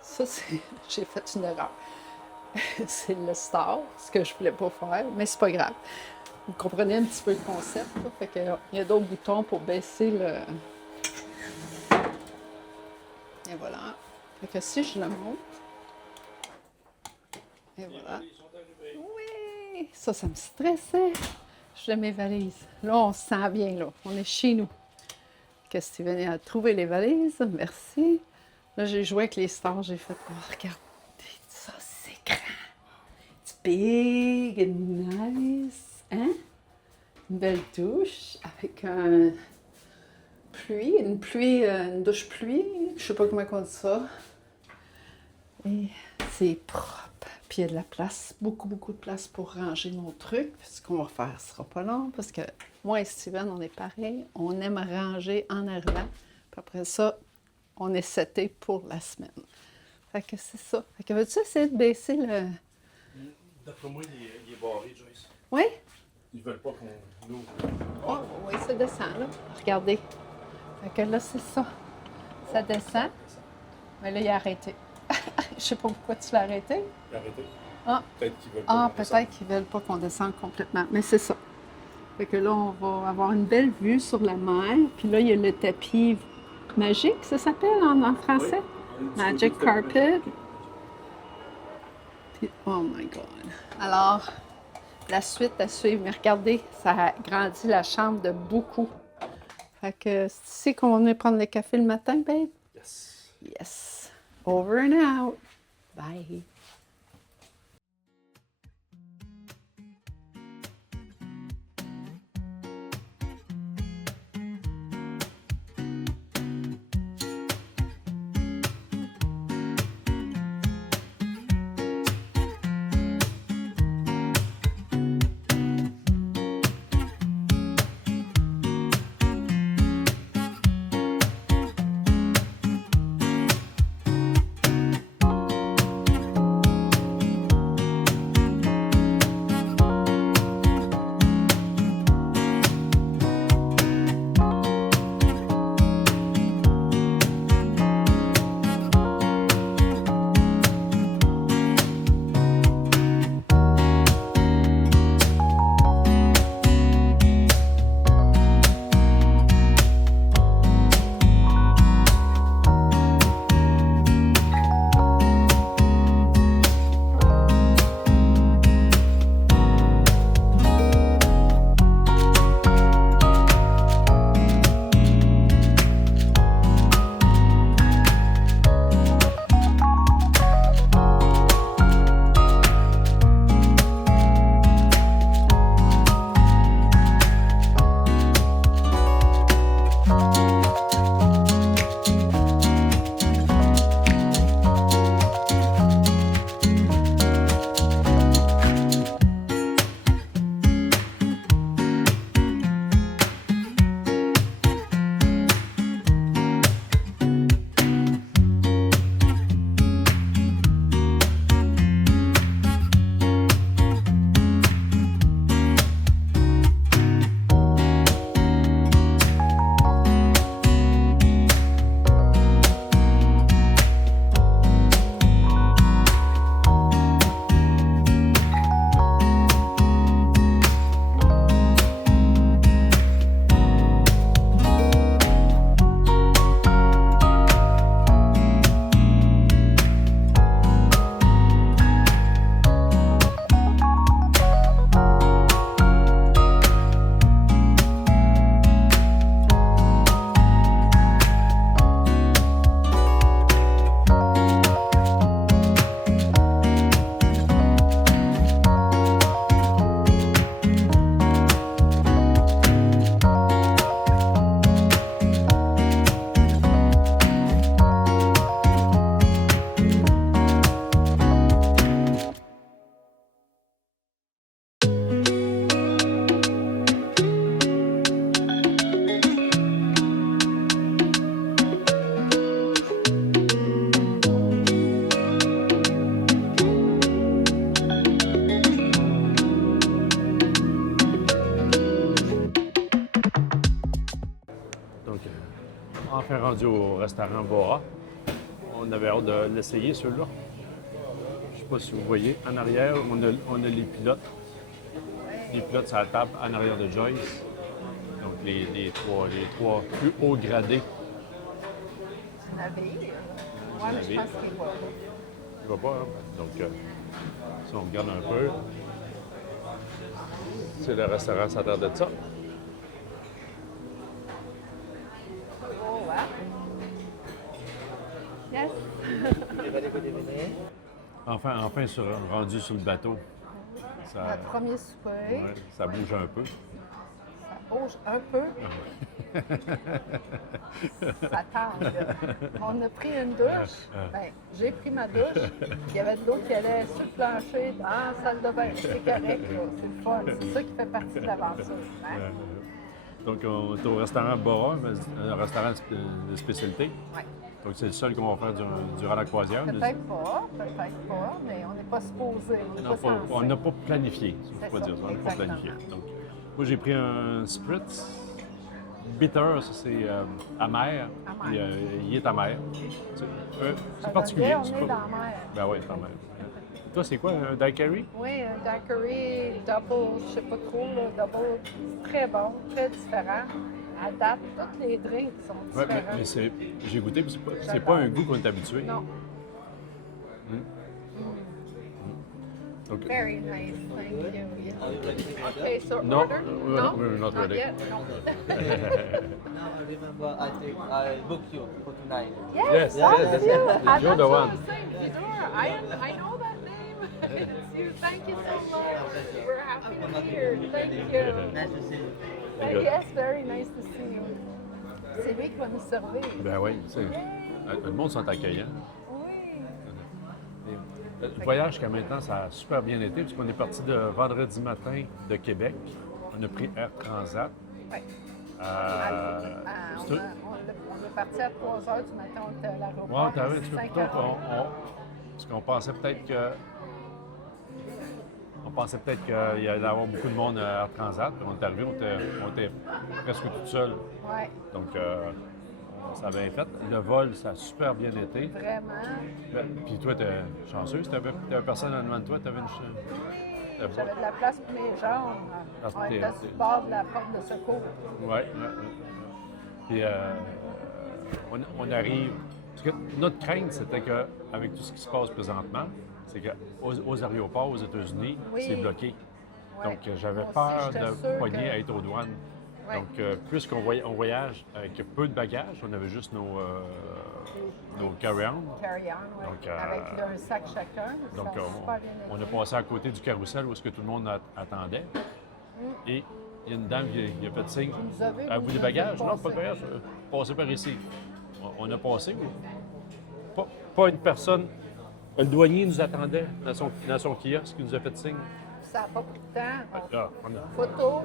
Ça c'est... J'ai fait une erreur. C'est le star, ce que je voulais pas faire, mais c'est pas grave. Vous comprenez un petit peu le concept, là? Fait que, il y a d'autres boutons pour baisser le... Et voilà. Fait que si je le monte... Et voilà. Oui! Ça me stressait. Je mes valises. Là, on se sent bien, là. On est chez nous. Que Steven a trouvé les valises. Merci. Là, j'ai joué avec les stars. J'ai fait, oh, regardez, ça, c'est grand. It's big and nice. Hein? Une belle douche avec une douche pluie. Je sais pas comment on dit ça. Et c'est propre. Puis il y a de la place, beaucoup de place pour ranger nos trucs. Puis ce qu'on va faire, ce sera pas long parce que moi et Steven, on est pareil. On aime ranger en arrivant. Puis après ça, on est seté pour la semaine. Fait que c'est ça. Fait que veux-tu essayer de baisser le... D'après moi, il est barré, Joyce. Oui? Ils veulent pas qu'on ouvre. Oh, oui, ça descend, là. Regardez. Fait que là, c'est ça. Ça descend. Mais là, il a arrêté. Je sais pas pourquoi tu l'as arrêté. Il a arrêté. Ah, Peut-être qu'ils veulent pas. peut-être qu'ils veulent pas qu'on descende complètement. Mais c'est ça. Fait que là, on va avoir une belle vue sur la mer. Puis là, il y a le tapis magique, ça s'appelle en français? Oui. Magic Carpet. Puis, oh my God. Alors, la suite à suivre. Mais regardez, ça a grandi la chambre de beaucoup. Fait que c'est ici qu'on va venir prendre le café le matin, babe? Yes. Yes. Over and out. Bye. Enfin rendu au restaurant Bora. On avait hâte de l'essayer, celui-là. Je ne sais pas si vous voyez. En arrière, on a les pilotes. Les pilotes, c'est à la table en arrière de Joyce. Donc, les trois plus hauts gradés. C'est navire. Moi, je pense qu'il va. Il va pas, hein? Donc, si on regarde un peu, c'est le restaurant, ça a l'air de ça. Oh, wow. Yes. Enfin rendu sur le bateau. Ça, Notre premier souper. ouais, ça bouge un peu. Ça Oh, un peu. Ça tente, là. On a pris une douche. Ben, j'ai pris ma douche. Il y avait de l'eau qui allait sur le plancher dans la salle de bain. C'est correct, là. C'est le fun. C'est ça qui fait partie de l'aventure. Hein? Donc, on est au restaurant Bora, un restaurant de spécialité. Ouais. Donc, c'est le seul qu'on va faire durant la croisière. Peut-être pas, mais on n'est pas supposé. Non, on n'a pas planifié, si je C'est peux ça, dire. On n'a pas exactement. planifié. Donc, moi, j'ai pris un spritz. Bitter, ça, c'est amer. Puis, il est amer. C'est particulier. On c'est est pas- dans la mer. Ben oui, c'est amer. Toi, c'est quoi, un daiquiri? Oui, un daiquiri double, je sais pas trop, là, double, très bon, très différent. À date, tous les drinks sont Oui, différents. mais j'ai goûté, puis c'est J'adore. pas un goût qu'on est habitué. Non. Donc, Very nice, thank you. Yes. Okay, so No, order? we're not ready. yet? No. Now I remember I booked you for tonight. Yes, Yes, thank yes. you. You're the one. I know that name. It's you. Thank you so much. We're happy to be here. Thank you. Nice to see you. Good. Yes, very nice to see you. C'est lui qui va nous servir. Ben oui, le monde sont accueillants. Oui. Le voyage jusqu'à maintenant, ça a super bien été, puisqu'on est parti de vendredi matin de Québec. On a pris Air Transat. Oui. C'est On tout. est parti à 3 h du matin, on était à l'aéroport. Ouais, t'avais un petit peu plus tôt. 5h. Parce qu'on pensait peut-être que. On pensait peut-être qu'il y allait y avoir beaucoup de monde à Air Transat. Puis on est arrivé, on était presque tout seul. Oui, Donc, ça a bien fait. Le vol, ça a super bien été. vraiment. Puis toi, t'es chanceux. Si t'avais personne en devant de toi, t'avais une chance. J'avais de la place pour mes jambes. Parce que On t'es- était sur le bord de la porte de secours. Oui. Puis on arrive. Parce que notre crainte, c'était qu'avec tout ce qui se passe présentement, c'est qu'aux aéroports aux États-Unis, Oui. c'est bloqué. Ouais. Donc, j'avais Moi aussi, peur j'étais de sûre pogner que- à être aux douanes. Ouais. Donc, puisqu'on on voyage avec peu de bagages, on avait juste nos carry-on. Carry-on, ouais. Donc, Avec un sac chacun. Donc, ça a super bien on a été. passé à côté du carrousel où est-ce que tout le monde attendait. Et il y a une dame qui a fait signe. Vous avez- Avez-vous vous des avez bagages? Non, passé. pas de bagages. Passez par ici. On a passé. Pas une personne. Le douanier nous attendait dans son kiosque qui nous a fait signe. Ça n'a pas pris de temps. Ah, on a Photo.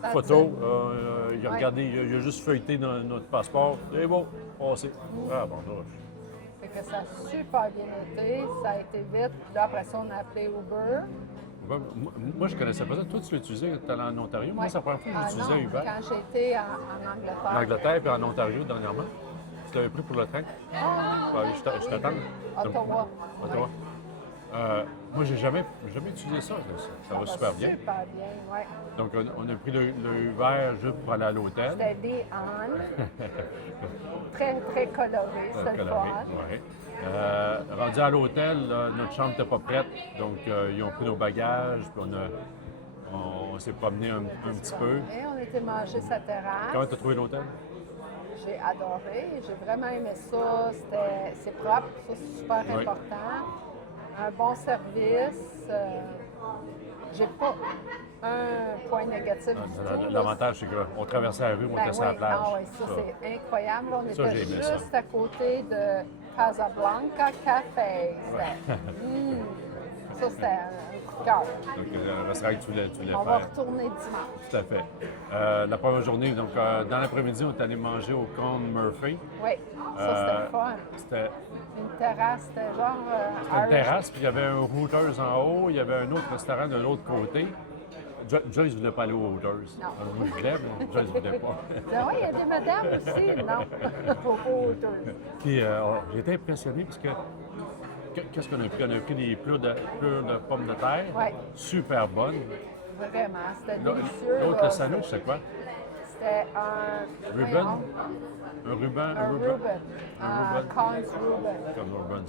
that's photo. it. Il a Ouais. regardé, il a juste feuilleté notre passeport. C'est bon, passé. Ah, bon, là. Fait que ça a super bien été. Ça a été vite. Puis là, après ça, on a appelé Uber. Moi, je connaissais pas ça. Toi, tu l'utilisais quand tu allais en Ontario. Moi, Ouais. c'est la première fois que Ah j'utilisais non, Uber. Quand j'étais en Angleterre. En Angleterre et en Ontario dernièrement. Tu l'avais pris pour le train? Ah, Je t'attends. Ottawa. Ottawa. Moi, j'ai jamais utilisé ça. Ça va super bien. Super bien, oui. Donc, on a pris le Uber juste pour aller à l'hôtel. C'était des ânes. Très, très coloré. C'était le Coloré, fun. ouais. Rendu à l'hôtel, notre chambre n'était pas prête. Donc, ils ont pris nos bagages. Puis on s'est promené un petit peu. Et on était manger sa terrasse. Comment tu as trouvé l'hôtel? J'ai adoré. J'ai vraiment aimé ça. C'est propre. Ça, c'est super Oui. important. Un bon service. J'ai pas un point négatif du tout. là. L'avantage, c'est qu'on traversait la rue, on Ben était sur la oui, plage. ah oui, ça, c'est incroyable. Là, on Ça, était j'ai aimé ça. juste à côté de Casablanca Café. Ça, c'était un coup de cœur. Donc, le restaurant que tu voulais On va faire. retourner dimanche. Tout à fait. La première journée, donc dans l'après-midi, on est allé manger au Conn Murphy. Oui, ça, c'était le fun. C'était Une terrasse, c'était genre une Irish. terrasse, puis il y avait un Hooters en haut, il y avait un autre restaurant de l'autre côté. Joyce ne voulait pas aller au Hooters. Non. Moi, je voulais, mais Joyce ne voulait pas. Oui, il y a des madames aussi. Non, au Hooters. Puis j'ai été impressionné parce que qu'est-ce qu'on a pris? On a pris des plats de pommes de terre, Ouais. super bonnes. Vraiment, c'était L'autre, délicieux. le là. sandwich, c'est quoi? C'était un... Ruben? voyons, Un ruban? Un Reuben. Un Un Reuben. Collins Reuben. Comme Reuben.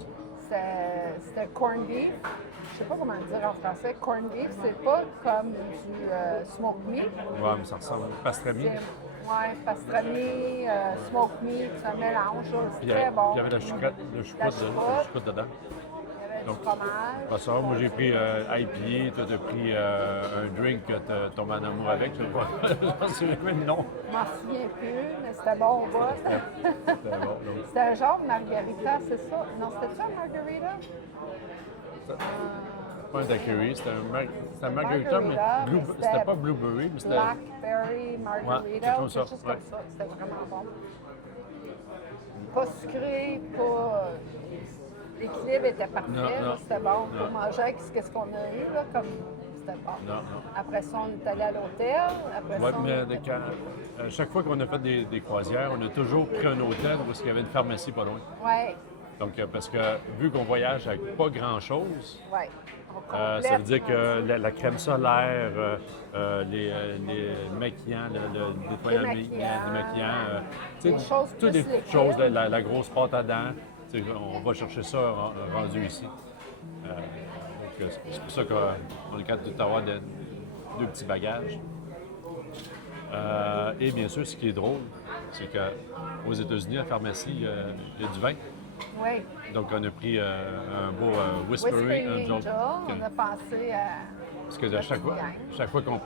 C'était corned beef. Je sais pas comment le dire en français. Corned beef, c'est pas comme du smoked meat. Ouais, mais ça ressemble à pastrami. Ouais, pastrami, smoked meat, c'est un mélange. là. C'est Puis il y très avait, bon. il y avait la choucroute, La choucroute. choucroute dedans. Il y avait Donc, du fromage. pas ça. Moi, j'ai pris IPA, toi, t'as pris un drink que t'as tombé en amour avec, je crois. J'en souviens même non. Je m'en souviens plus, mais c'était bon au bout. C'était bon. Donc, C'était un genre de margarita, c'est ça? Non, c'était ça, margarita? pas un daiquiri, c'était un margarita, mais Margarita, mais c'était pas blueberry, mais c'était... Blackberry margarita, Ouais, quelque comme chose ça, comme ouais. ça. C'était vraiment bon. Pas sucré, pas... L'équilibre était parfait, Non, là, non. c'était bon. Non. Pour manger avec ce qu'on a eu, là, comme... C'était bon. Non, non. Après ça, on est allé à l'hôtel. Après Oui, ça, on mais était- chaque fois qu'on a fait des croisières, on a toujours pris un hôtel où il y avait une pharmacie pas loin. Ouais, Donc, parce que vu qu'on voyage avec pas grand-chose, ouais. On ça complète veut dire que la crème solaire, les maquillants, le nettoyant Démaquillant, tu sais, des choses toutes les plus petites choses, liquides. la grosse pâte à dents, tu sais, on va chercher ça rendu ici. C'est pour ça qu'on est capable d'avoir deux petits bagages. Et bien sûr, ce qui est drôle, c'est qu'aux États-Unis, à la pharmacie, il y a du vin. Oui. Donc, on a pris un beau Whispering Whispering Angel. Angel, on a pensé à... Parce que à chaque fois qu'on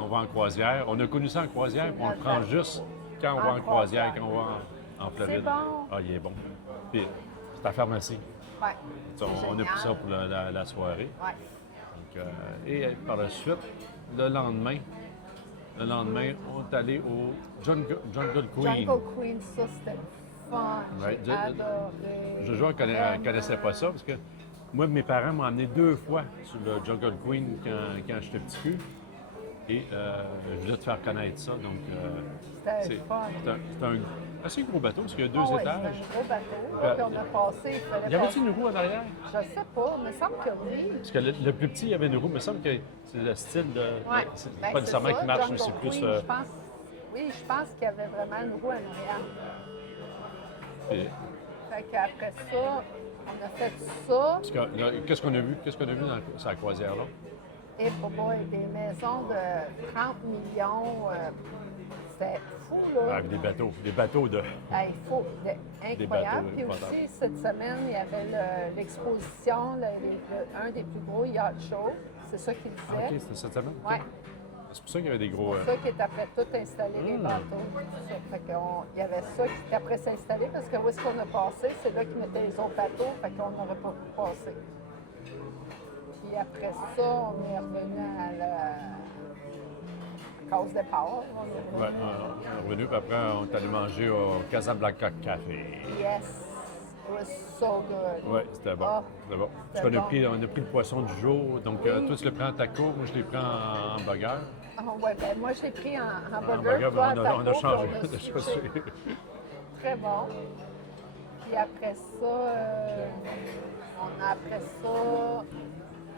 on va en croisière, on a connu ça en croisière, puis on le prend juste quand on va en croisière, quand on va en Floride. C'est bon. Ah, il est bon. Puis, c'est à la pharmacie. Ouais. On a pris ça pour la soirée. Ouais. Donc, et par la suite, le lendemain, on est allé au Jungle Queen. Jungle Queen, ça, c'était fun. Ouais, J'ai adoré. Je ne Vraiment. connaissais pas ça parce que moi, mes parents m'ont amené 2 fois sur le Jungle Queen quand j'étais petit cul. Et je voulais te faire connaître ça. Donc, C'était c'est fun. un assez gros bateau parce qu'il y a 2 Ah ouais, étages. c'était un gros bateau. Ben, Puis on a passé, il fallait Y avait-tu passer- une roue en arrière? Je sais pas, il me semble que oui. Parce que le plus petit, il y avait une roue. Il me semble que c'est le style de. Ouais. C'est Ben, pas c'est nécessairement ça, qui marche, mais Jungle c'est plus. Queen, je pense, oui, je pense qu'il y avait vraiment une roue en arrière. Puis- Fait qu'après ça, on a fait ça. parce que là, qu'est-ce qu'on a vu? Qu'est-ce qu'on a vu dans sa croisière-là? Et pour moi, des maisons de 30 millions, c'était fou, là. Avec des bateaux de. Hey, fou, incroyable. bateaux Puis épouvantables. aussi, cette semaine, il y avait l'exposition, un des plus gros yacht shows. C'est ça qu'il Ah, disait. OK, c'était cette semaine? Ouais. C'est pour ça qu'il y avait des gros. C'est ça qui est après tout installé, les bateaux. Tout ça. Fait il y avait ça qui était après s'installer parce que où est-ce qu'on a passé, c'est là qu'ils mettaient les autres bateaux, fait qu'on n'aurait pas pu passer. Puis après ça, on est revenu à la case départ. On est Ouais, revenu. on est revenu, puis après, on est allé manger au Casablanca Café. Yes, it was so good. Oui, c'était bon. Ah, C'était bon. Parce c'était qu'on bon. on a pris le poisson du jour. Donc, toi, tu le prends en taco, moi, je l'ai pris en hamburger. Ah, ouais, ben, moi, je l'ai pris en hamburger. Hamburger, toi, mais en on a taco, changé. puis On a switché. changé. Très bon. Puis après ça, après ça, bon,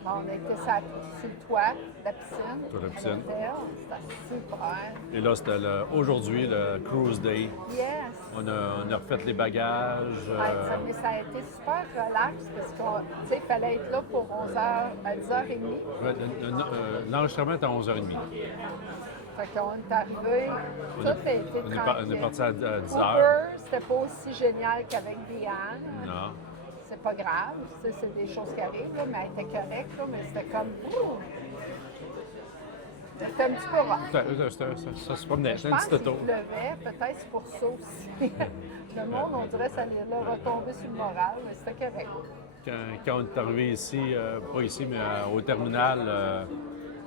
on a été sur le toit de la piscine. Sur la à piscine. l'hôtel. C'était super. Et là, c'était aujourd'hui le cruise day. Yes. On a refait les bagages. Mais ça a été super relax parce qu'il fallait être là pour 11h à 10h30. L'enregistrement est à 11h30. Fait qu'on est arrivé, tout a été On tranquille. est parti à 10h. Uber, c'était pas aussi génial qu'avec Diane. Non. C'est pas grave, c'est des choses qui arrivent, là, mais elle était correcte, là, mais c'était comme... ouh! C'était un petit peu rough. Ça se promenait. Je C'était un pense petit qu'il auto. pleuvait, peut-être c'est pour ça aussi. Le monde, on dirait, ça l'a retombé sur le moral, mais c'était correct. Quand on est arrivé ici, pas ici, mais au terminal,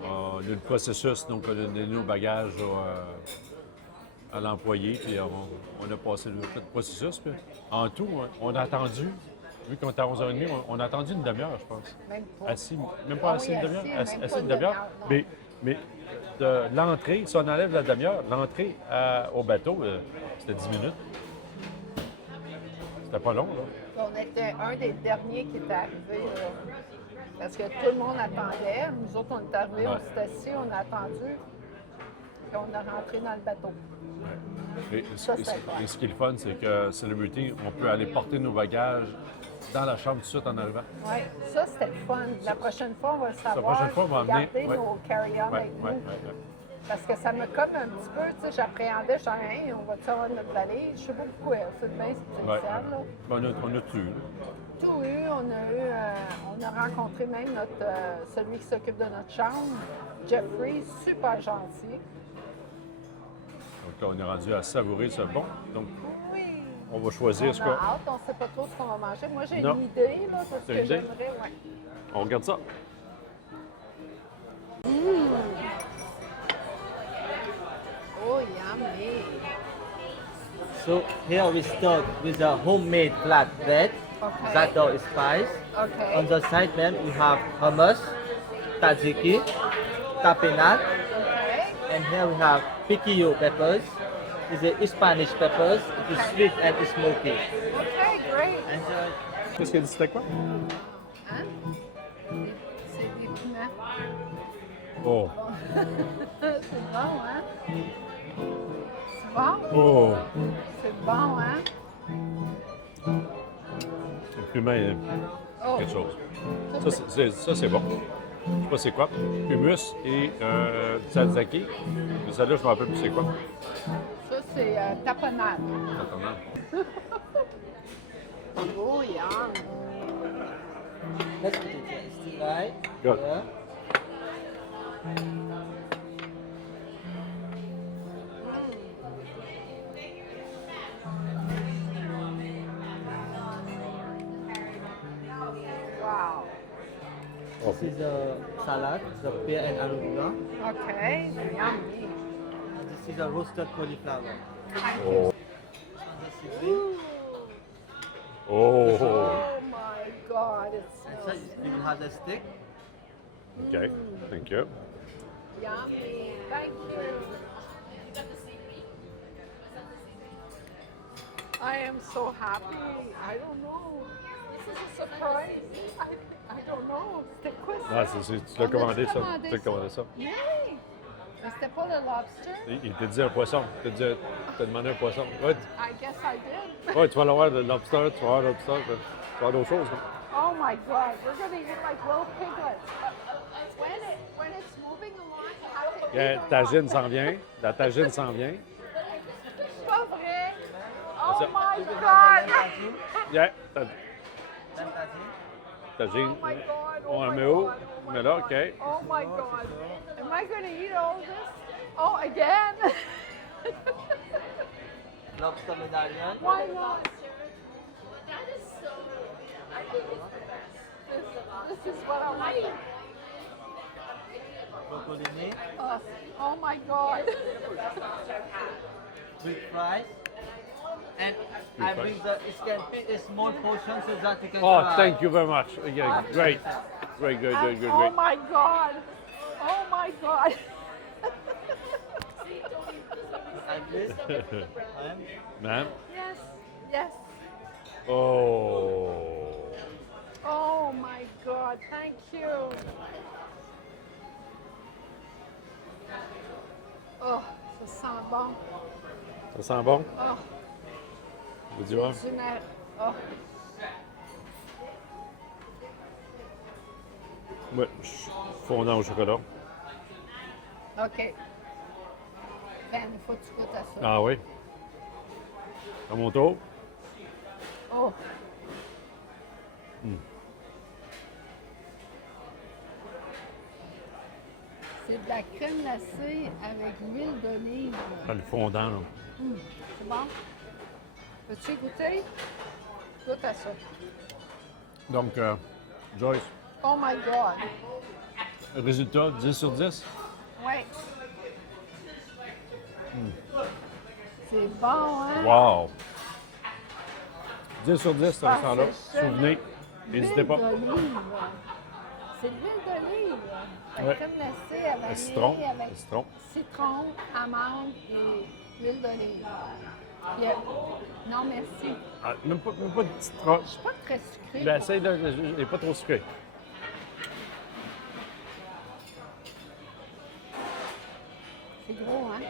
on a eu le processus, donc on a donné nos bagages à l'employé, puis on a passé le processus. Puis en tout, on a attendu, vu qu'on était à 11h30, on a attendu une demi-heure, je pense. Même pas. Assis, même pas Ah assis oui, une demi-heure, assis, même assis pas une une demi-heure. demi-heure, Mais de l'entrée, si on enlève la demi-heure, l'entrée au bateau, c'était 10 minutes. C'était pas long, là. On était un des derniers qui était arrivé, là, parce que tout le monde attendait. Nous autres, on est arrivés, on Ouais. s'est assis, on a attendu, puis on est rentré dans le bateau. Et, Ça, c'est fun. et ce qui est le fun, c'est que Celebrity, on peut aller porter nos bagages dans la chambre tout de suite en arrivant. Oui, ça, c'était le fun. La prochaine fois, on va le savoir. prochaine fois, on va emmener- garder ouais. nos carry-on Ouais, avec nous. ouais. Parce que ça me comme un petit peu, tu sais, j'appréhendais, je disais, hey, on va-tu avoir notre valise? Je sais pas pourquoi, c'est bien Ouais. spécial, là. On a tout eu. là. Tout eu, on a rencontré même celui qui s'occupe de notre chambre, Jeffrey, super gentil. Donc là, on est rendu à savourer ce bon. Donc, Oui. on va choisir On ce a qu'on... hâte, on ne sait pas trop ce qu'on va manger. Moi, j'ai Non. une idée, là, de ce T'as que une idée? j'aimerais, ouais. On regarde ça. Oh, yummy! So here we start with a homemade flatbread. Okay. That dough is spice. Okay. On the side, ma'am, we have hummus, tzatziki, tapenade, Okay. and here we have piquillo peppers. These are Spanish peppers. It is sweet and smoky. Okay, great. Enjoy. Qu'est-ce qu'elle dit, c'était quoi? Hein? C'est des piments. Oh. C'est bon, hein? C'est bon? Oh. C'est bon, hein? Le piment est Oh. quelque chose. Ça, c'est bon. Je sais pas c'est quoi. Hummus et tzatziki. Mais celle-là, je me rappelle plus c'est quoi. Ça, c'est tapenade. Attends. Oh, yum! Let's put it here. Still right. Good. Here. Wow! This is a salad, the pear and arugula. Okay, yummy. And this is a roasted cauliflower. Oh. And this is Oh. Oh my God, it and so smells you will have the stick. OK. Thank you. yummy. Thank you. I am so happy. I don't know. This is a surprise. I don't know. C'était quoi ça? Ah, tu l'as commandé, ça. commandé Tu l'as commandé ça. Oui. Mais c'était pas le lobster? Il t'a dit un poisson. T'as demandé un poisson. Ouais, I guess I did. ouais, tu vas l'avoir, le lobster, tu vas avoir le lobster. Tu vas avoir d'autres choses. hein. Oh my God, we're gonna eat like little piglets. When it's moving along, you have to eat a Ta lot. gine s'en vient. La tagine s'en vient. C'est pas vrai. Oh ça. my God. Yeah, ta gine. Oh my God. On Oh la my met où? God. Oh my Mais là, God. OK. Oh my God. Am I going to eat all this? Oh, again? Lobster medallion. Why not? That is so. I think it's the best. This is what I like. Broccolini. Oh my God. With fries. And I bring the, it can fit a small portion so that you can Oh, try. thank you very much. Yeah, great. Great, good, good, good, Oh great. my God. Oh my God. And this. And Ma'am? Yes. Yes. Oh. Oh my God. Thank you. Oh, ça sent bon. Ça sent bon? Oh, Veux-tu voir? c'est une... Oh. Ouais, fondant au chocolat. OK. Ben, il faut que tu goûtes à ça. Ah oui? À mon tour? Oh. C'est de la crème glacée avec l'huile d'olive. Ah, le fondant, là. C'est bon? Veux-tu goûter? Goûte à ça. Donc, Joyce, Oh my God! résultat, 10 sur 10? Oui. C'est bon, hein? Wow! 10 sur 10, ce Ah, restaurant-là. c'est Souvenez, n'hésitez pas. L'huile d'olive. C'est de l'huile d'olive. La Ouais. crème glacée à vanille Citron, avec citron. citron, amande et huile d'olive. Puis, non, merci. Ah, même pas de petite roche. Je suis pas très sucrée. Ben, essaye de... Il n'est pas trop sucré. C'est gros, hein?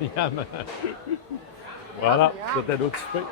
Yum. Voilà, c'était notre souper.